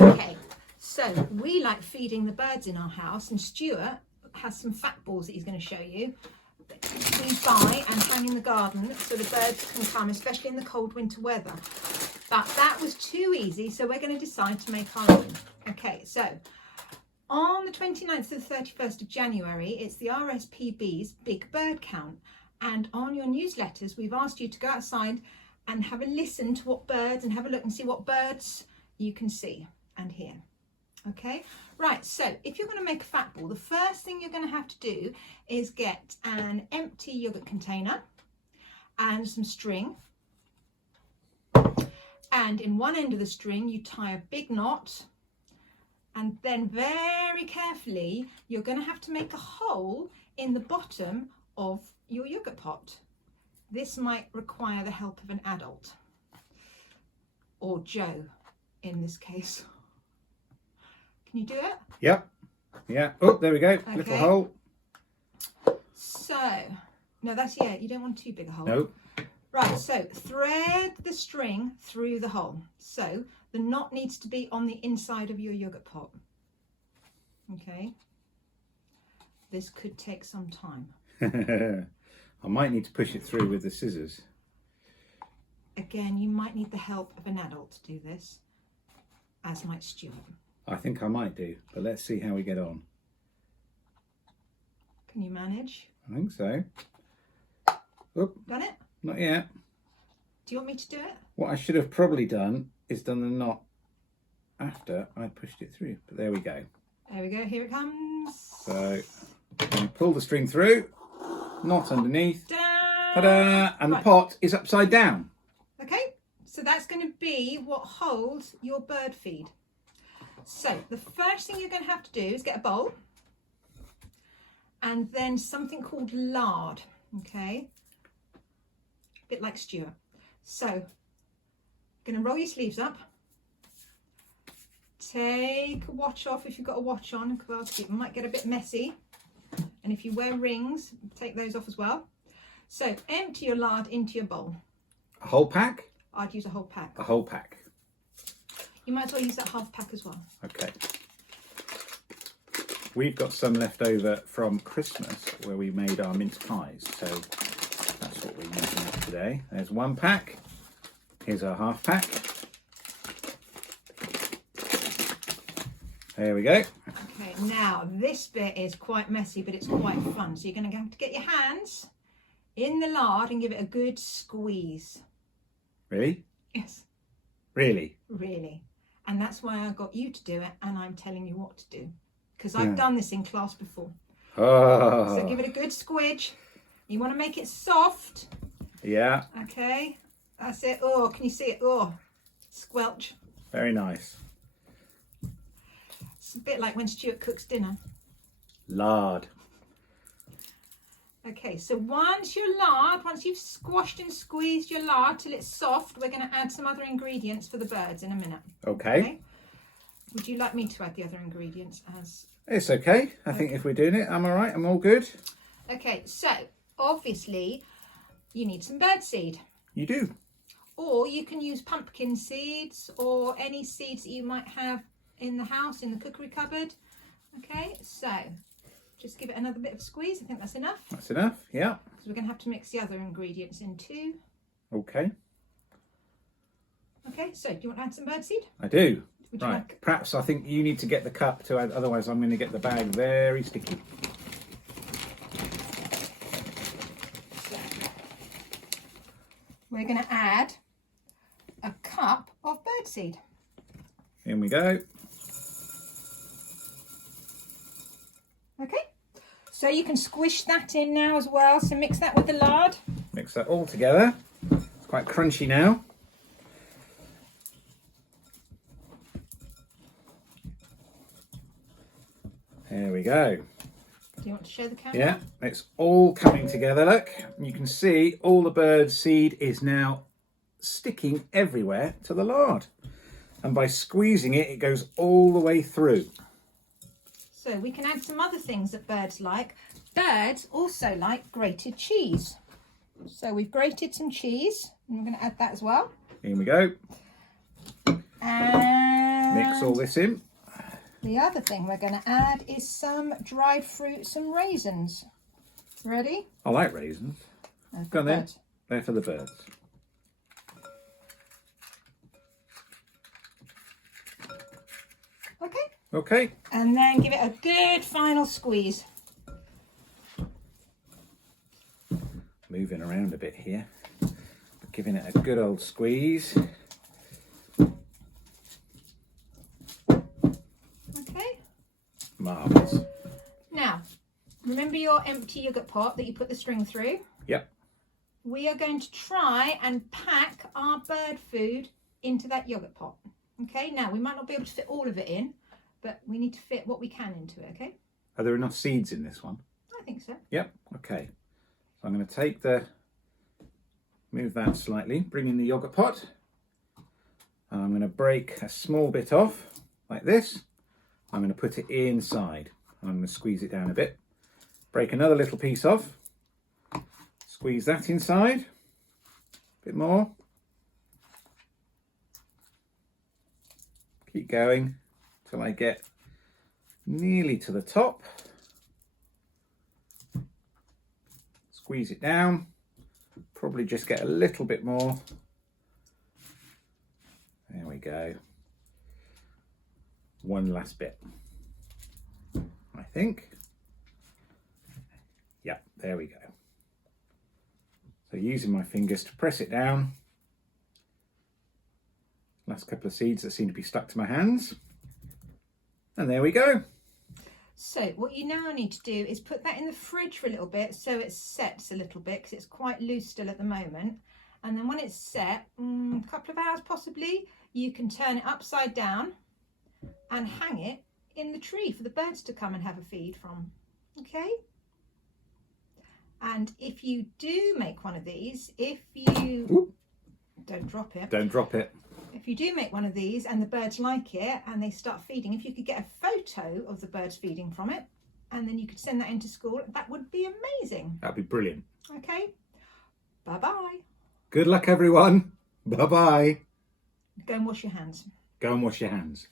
Okay, so we like feeding the birds in our house, and Stuart has some fat balls that he's going to show you that we buy and hang in the garden so the birds can come, especially in the cold winter weather. But that was too easy, so we're going to decide to make our own. Okay, so on the 29th to the 31st of January, it's the RSPB's Big Bird Count. And on your newsletters, we've asked you to go outside and have a listen to what birds, and have a look and see what birds you can see and hear. Okay, right, so if you're going to make a fat ball, the first thing you're going to have to do is get an empty yogurt container and some string. And in one end of the string, you tie a big knot. And then very carefully, you're going to have to make a hole in the bottom of your yogurt pot. This might require the help of an adult, or Joe in this case. Can you do it? Yep. Yeah. Oh, there we go. Okay. Little hole. So, no, that's, yeah, you don't want too big a hole. Nope. Right, so thread the string through the hole. So the knot needs to be on the inside of your yogurt pot. Okay. This could take some time. I might need to push it through with the scissors. Again, you might need the help of an adult to do this, as might Stuart. I think I might do, but let's see how we get on. Can you manage? I think so. Oop, Done it? not yet. Do you want me to do it? What I should have probably done is done the knot after I pushed it through, but there we go. There we go, here it comes. So, you pull the string through, knot underneath, Ta-da! ta-da, and Right. the pot is upside down. Okay, so that's going to be what holds your bird feed. So the first thing you're going to have to do is get a bowl and then something called lard, okay? A bit like Stuart. So you're going to roll your sleeves up. Take a watch off if you've got a watch on, because it might get a bit messy. And if you wear rings, take those off as well. So empty your lard into your bowl. A whole pack? I'd use a whole pack. A whole pack. You might as well use that half pack as well. Okay. We've got some left over from Christmas where we made our mince pies, so that's what we're using up today. There's one pack. Here's our half pack. There we go. Okay, now this bit is quite messy, but it's quite fun. So you're going to have to get your hands in the lard and give it a good squeeze. Really? Yes, Really? really. And that's why I got you to do it, and I'm telling you what to do. Because Yeah. I've done this in class before. Oh. So give it a good squidge. You want to make it soft. Yeah, Okay, that's it. Oh, can you see it? Oh, squelch. very nice. It's a bit like when Stuart cooks dinner. Lard. Okay, so once you've squashed and squeezed your lard till it's soft, we're going to add some other ingredients for the birds in a minute. Okay. Would you like me to add the other ingredients as... It's okay. I think if we're doing it, I'm all right. I'm all good. Okay, so obviously you need some bird seed. You do. Or you can use pumpkin seeds or any seeds that you might have in the house, in the cookery cupboard. Okay, so just give it another bit of squeeze. I think that's enough. That's enough. Yeah. So we're going to have to mix the other ingredients in too. Okay. Okay, so do you want to add some bird seed? I do. Would you Right. like... Perhaps I think you need to get the cup to add, otherwise I'm going to get the bag very sticky. So we're going to add a cup of birdseed. In we go. Okay, so you can squish that in now as well. So mix that with the lard. Mix that all together. It's quite crunchy now. There we go. Do you want to show the camera? Yeah, it's all coming together. Look, you can see all the bird seed is now sticking everywhere to the lard. And by squeezing it, it goes all the way through. So we can add some other things that birds like. Birds also like grated cheese. So we've grated some cheese, and we're going to add that as well. Here we go. And Mix all this in. The other thing we're going to add is some dried fruits and raisins. Ready? I like raisins. Go on then. They're for the birds. Okay. Okay. And then give it a good final squeeze. Moving around a bit here. Giving it a good old squeeze. Okay. Marvellous. Now, remember your empty yoghurt pot that you put the string through? Yep. We are going to try and pack our bird food into that yoghurt pot. Okay, now we might not be able to fit all of it in, but we need to fit what we can into it, okay? Are there enough seeds in this one? I think so. Yep. Okay. So I'm going to take move that slightly, bring in the yoghurt pot. And I'm going to break a small bit off, like this. I'm going to put it inside. And I'm going to squeeze it down a bit. Break another little piece off. Squeeze that inside. A bit more. Keep going till I get nearly to the top. Squeeze it down. Probably just get a little bit more. There we go. One last bit, I think. Yeah, there we go. So using my fingers to press it down. Last couple of seeds that seem to be stuck to my hands. And there we go. So what you now need to do is put that in the fridge for a little bit so it sets a little bit, because it's quite loose still at the moment. And then when it's set, a couple of hours possibly, you can turn it upside down and hang it in the tree for the birds to come and have a feed from. Okay? And if you do make one of these, don't drop it. Don't drop it. If you do make one of these and the birds like it and they start feeding, if you could get a photo of the birds feeding from it, and then you could send that into school, that would be amazing. That'd be brilliant. Okay. Bye-bye. Good luck, everyone. Bye-bye. Go and wash your hands. Go and wash your hands.